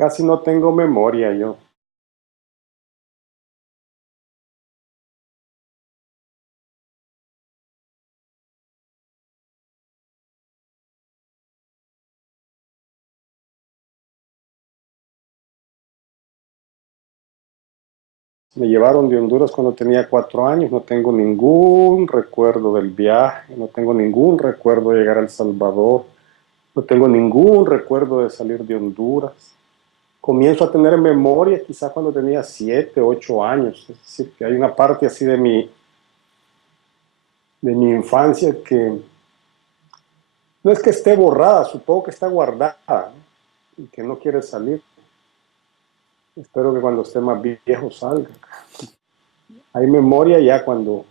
Casi no tengo memoria yo. Me llevaron de Honduras cuando tenía 4 años. No tengo ningún recuerdo del viaje, no tengo ningún recuerdo de llegar a El Salvador, no tengo ningún recuerdo de salir de Honduras. Comienzo a tener memoria quizás cuando tenía 7, 8 años. Es decir, que hay una parte así de mi infancia que no es que esté borrada, supongo que está guardada, ¿no? Y que no quiere salir. Espero que cuando esté más viejo salga. Hay memoria ya cuando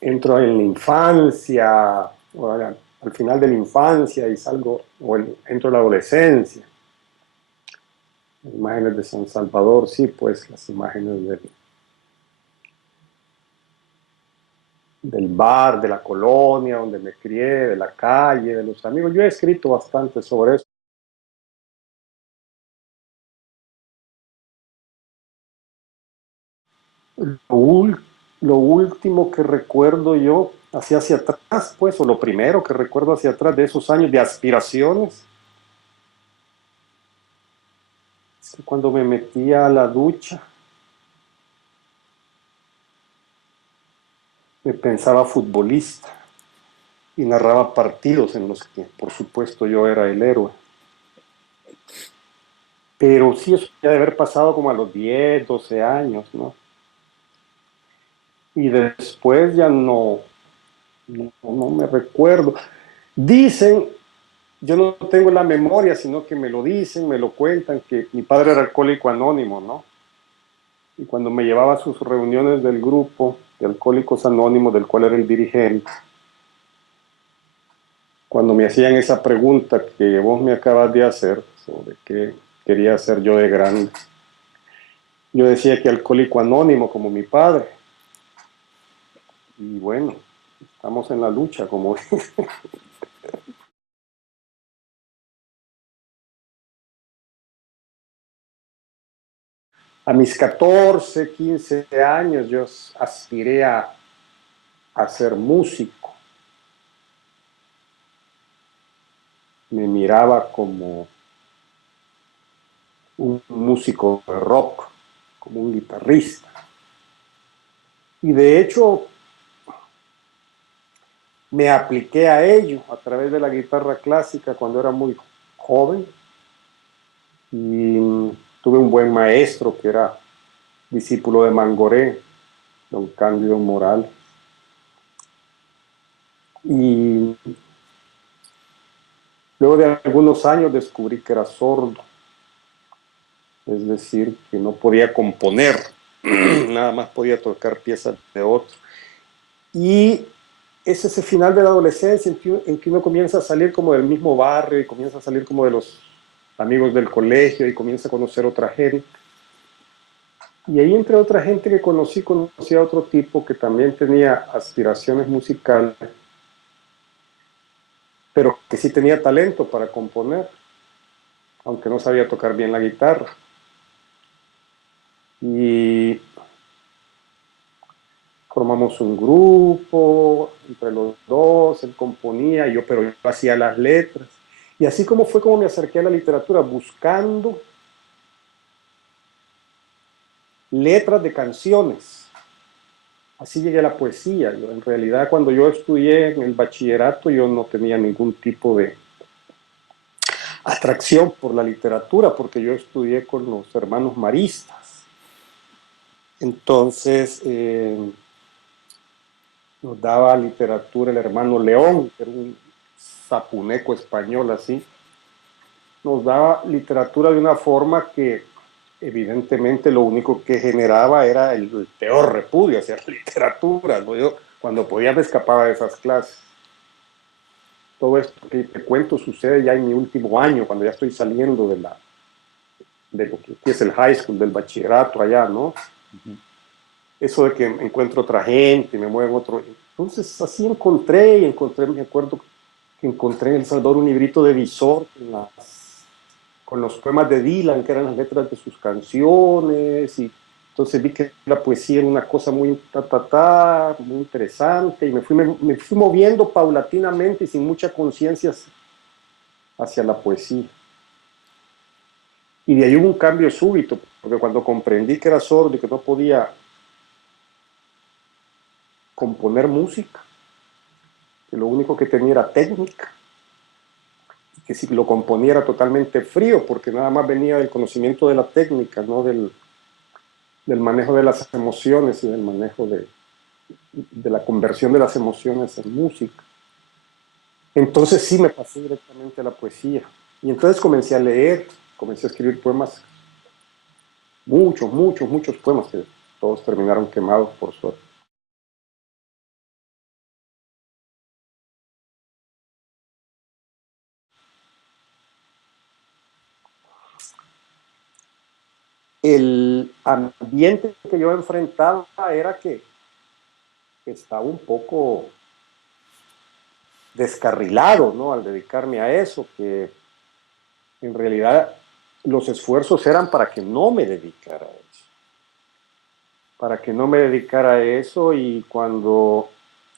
entro en la infancia, o al final de la infancia y salgo, entro en la adolescencia. Imágenes de San Salvador, sí, pues las imágenes del bar, de la colonia donde me crié, de la calle, de los amigos. Yo he escrito bastante sobre eso. Lo, lo último que recuerdo yo, hacia atrás, pues, o lo primero que recuerdo hacia atrás de esos años de aspiraciones, es que cuando me metía a la ducha, me pensaba futbolista y narraba partidos en los que, por supuesto, yo era el héroe. Pero sí, eso ya debe haber pasado como a los 10, 12 años, ¿no? Y después ya no me recuerdo. Dicen, yo no tengo la memoria, sino que me lo dicen, me lo cuentan, que mi padre era alcohólico anónimo, ¿no? Y cuando me llevaba a sus reuniones del grupo de Alcohólicos Anónimos, del cual era el dirigente, cuando me hacían esa pregunta que vos me acabas de hacer sobre qué quería ser yo de grande, yo decía que alcohólico anónimo como mi padre. Y bueno, estamos en la lucha, como a mis 14, 15 años yo aspiré a ser músico. Me miraba como un músico de rock, como un guitarrista. Y de hecho me apliqué a ello a través de la guitarra clásica cuando era muy joven y tuve un buen maestro que era discípulo de Mangoré, don Cándido Moral. Y luego de algunos años descubrí que era sordo, es decir, que no podía componer, nada más podía tocar piezas de otro. Y es ese final de la adolescencia en que uno comienza a salir como del mismo barrio y comienza a salir como de los amigos del colegio y comienza a conocer otra gente. Y ahí entre otra gente que conocí a otro tipo que también tenía aspiraciones musicales, pero que sí tenía talento para componer, aunque no sabía tocar bien la guitarra. Y formamos un grupo entre los dos, él componía, pero yo hacía las letras. Y así como fue como me acerqué a la literatura, buscando letras de canciones. Así llegué a la poesía. Yo, en realidad, cuando yo estudié en el bachillerato, yo no tenía ningún tipo de atracción por la literatura, porque yo estudié con los hermanos maristas. Entonces, nos daba literatura el hermano León, que era un zapuneco español así. Nos daba literatura de una forma que evidentemente lo único que generaba era el peor repudio hacia la literatura, ¿no? Yo cuando podía me escapaba de esas clases. Todo esto que te cuento sucede ya en mi último año, cuando ya estoy saliendo de lo que es el high school, del bachillerato allá, ¿no? Eso de que encuentro otra gente, me muevo en otro. Entonces así me acuerdo que encontré en El Salvador un librito de Visor en las con los poemas de Dylan, que eran las letras de sus canciones, y entonces vi que la poesía era una cosa muy muy interesante, y me fui moviendo paulatinamente y sin mucha conciencia hacia la poesía. Y de ahí hubo un cambio súbito, porque cuando comprendí que era sordo y que no podía componer música, que lo único que tenía era técnica, que si lo componía era totalmente frío, porque nada más venía del conocimiento de la técnica, no del manejo de las emociones y del manejo de la conversión de las emociones en música. Entonces sí me pasé directamente a la poesía. Y entonces comencé a leer, comencé a escribir poemas, muchos poemas que todos terminaron quemados por suerte. El ambiente que yo enfrentaba era que estaba un poco descarrilado, ¿no? Al dedicarme a eso, que en realidad los esfuerzos eran para que no me dedicara a eso, para que no me dedicara a eso, y cuando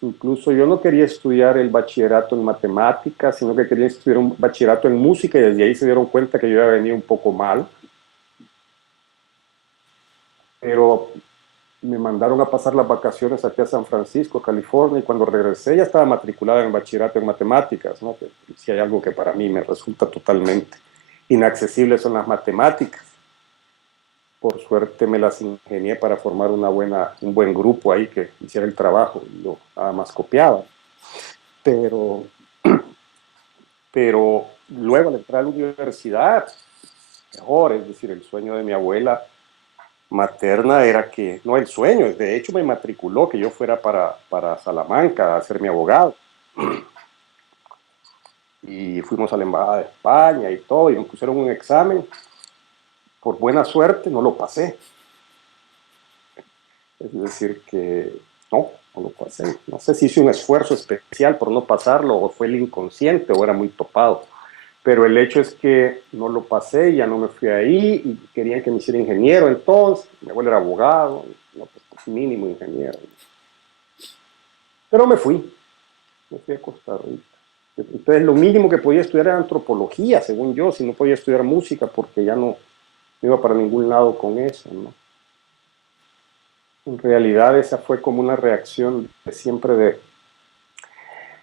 incluso yo no quería estudiar el bachillerato en matemáticas, sino que quería estudiar un bachillerato en música, y desde ahí se dieron cuenta que yo había venido un poco mal, pero me mandaron a pasar las vacaciones aquí a San Francisco, California, y cuando regresé ya estaba matriculada en bachillerato en matemáticas, ¿no? Que si hay algo que para mí me resulta totalmente inaccesible son las matemáticas. Por suerte me las ingenié para formar un buen grupo ahí que hiciera el trabajo, y yo nada más copiaba. Pero, pero luego al entrar a la universidad, mejor, es decir, el sueño de mi abuela materna era que, no el sueño, de hecho me matriculó que yo fuera para Salamanca a ser mi abogado. Y fuimos a la Embajada de España y todo, y me pusieron un examen. Por buena suerte no lo pasé. Es decir, que no lo pasé. No sé si hice un esfuerzo especial por no pasarlo, o fue el inconsciente, o era muy topado. Pero el hecho es que no lo pasé, ya no me fui ahí, y querían que me hiciera ingeniero entonces. Mi abuelo era abogado, no, pues mínimo ingeniero. Pero me fui a Costa Rica. Entonces lo mínimo que podía estudiar era antropología, según yo, si no podía estudiar música, porque ya no iba para ningún lado con eso, ¿no? En realidad esa fue como una reacción de siempre de,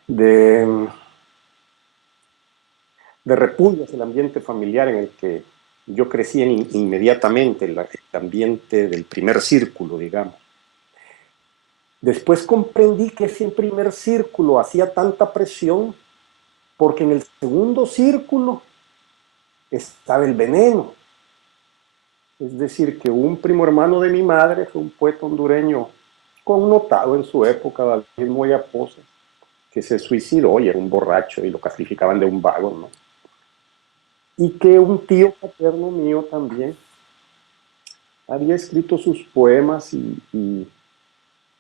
de repudio hacia el ambiente familiar en el que yo crecí inmediatamente, el ambiente del primer círculo, digamos. Después comprendí que ese primer círculo hacía tanta presión porque en el segundo círculo estaba el veneno. Es decir, que un primo hermano de mi madre fue un poeta hondureño connotado en su época, David Moya Poza, que se suicidó y era un borracho y lo clasificaban de un vago, ¿no? Y que un tío paterno mío también había escrito sus poemas y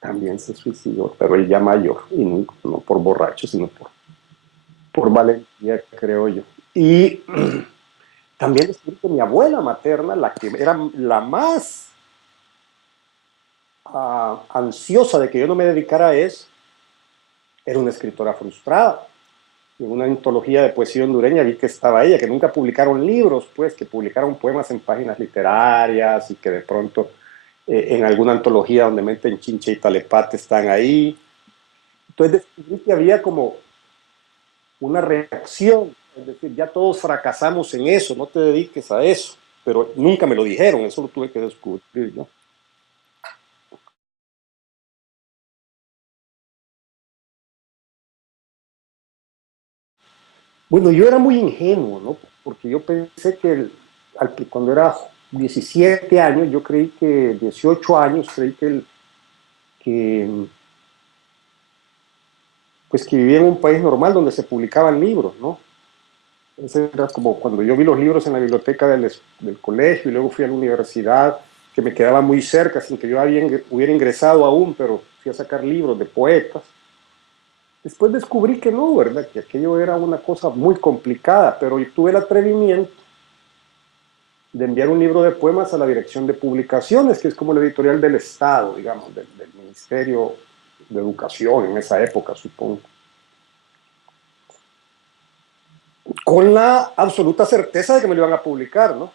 también se suicidó, pero él ya mayor, y no por borracho, sino por valentía, creo yo. Y también descubrí que mi abuela materna, la que era la más ansiosa de que yo no me dedicara a eso, era una escritora frustrada. En una antología de poesía hondureña vi que estaba ella, que nunca publicaron libros, pues, que publicaron poemas en páginas literarias, y que de pronto en alguna antología donde meten Chinche y Talepate están ahí. Entonces descubrí que había como una reacción, es decir, ya todos fracasamos en eso, no te dediques a eso, pero nunca me lo dijeron, eso lo tuve que descubrir yo. Bueno, yo era muy ingenuo, ¿no? Porque yo pensé que cuando era 17 años, yo creí que 18 años, creí que, pues que vivía en un país normal donde se publicaban libros, ¿no? Ese era como cuando yo vi los libros en la biblioteca del colegio, y luego fui a la universidad, que me quedaba muy cerca, sin que yo hubiera ingresado aún, pero fui a sacar libros de poetas. Después descubrí que no, ¿verdad? Que aquello era una cosa muy complicada, pero tuve el atrevimiento de enviar un libro de poemas a la Dirección de Publicaciones, que es como la editorial del Estado, digamos, del Ministerio de Educación en esa época, supongo. Con la absoluta certeza de que me lo iban a publicar, ¿no?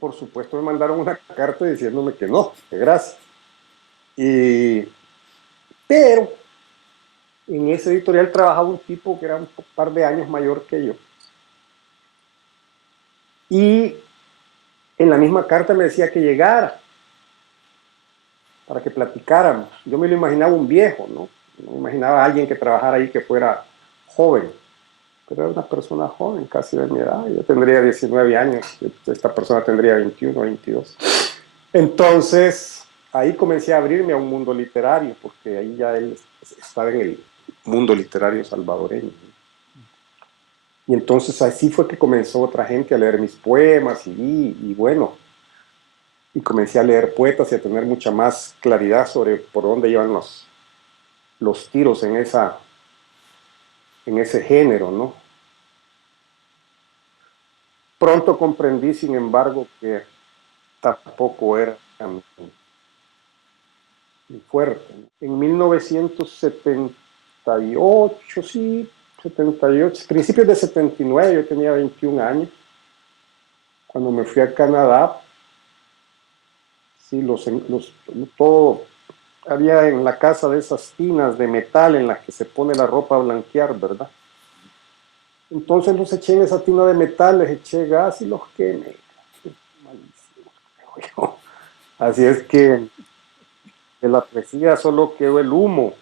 Por supuesto me mandaron una carta diciéndome que no, que gracias. Pero en ese editorial trabajaba un tipo que era un par de años mayor que yo. Y en la misma carta me decía que llegara para que platicáramos. Yo me lo imaginaba un viejo, ¿no? No me imaginaba a alguien que trabajara ahí que fuera joven. Pero era una persona joven, casi de mi edad. Yo tendría 19 años, esta persona tendría 21, 22. Entonces, ahí comencé a abrirme a un mundo literario, porque ahí ya él estaba en el mundo literario salvadoreño. Y entonces así fue que comenzó otra gente a leer mis poemas y bueno, y comencé a leer poetas y a tener mucha más claridad sobre por dónde iban los tiros en ese género, ¿no? Pronto comprendí, sin embargo, que tampoco era muy fuerte. En 1978, sí, 78, principios de 79, yo tenía 21 años, cuando me fui a Canadá, sí, todo, había en la casa de esas tinas de metal en las que se pone la ropa a blanquear, ¿verdad? Entonces los eché en esa tina de metal, les eché gas y los quemé. Malísimo, creo yo. Así es que de la poesía solo quedó el humo.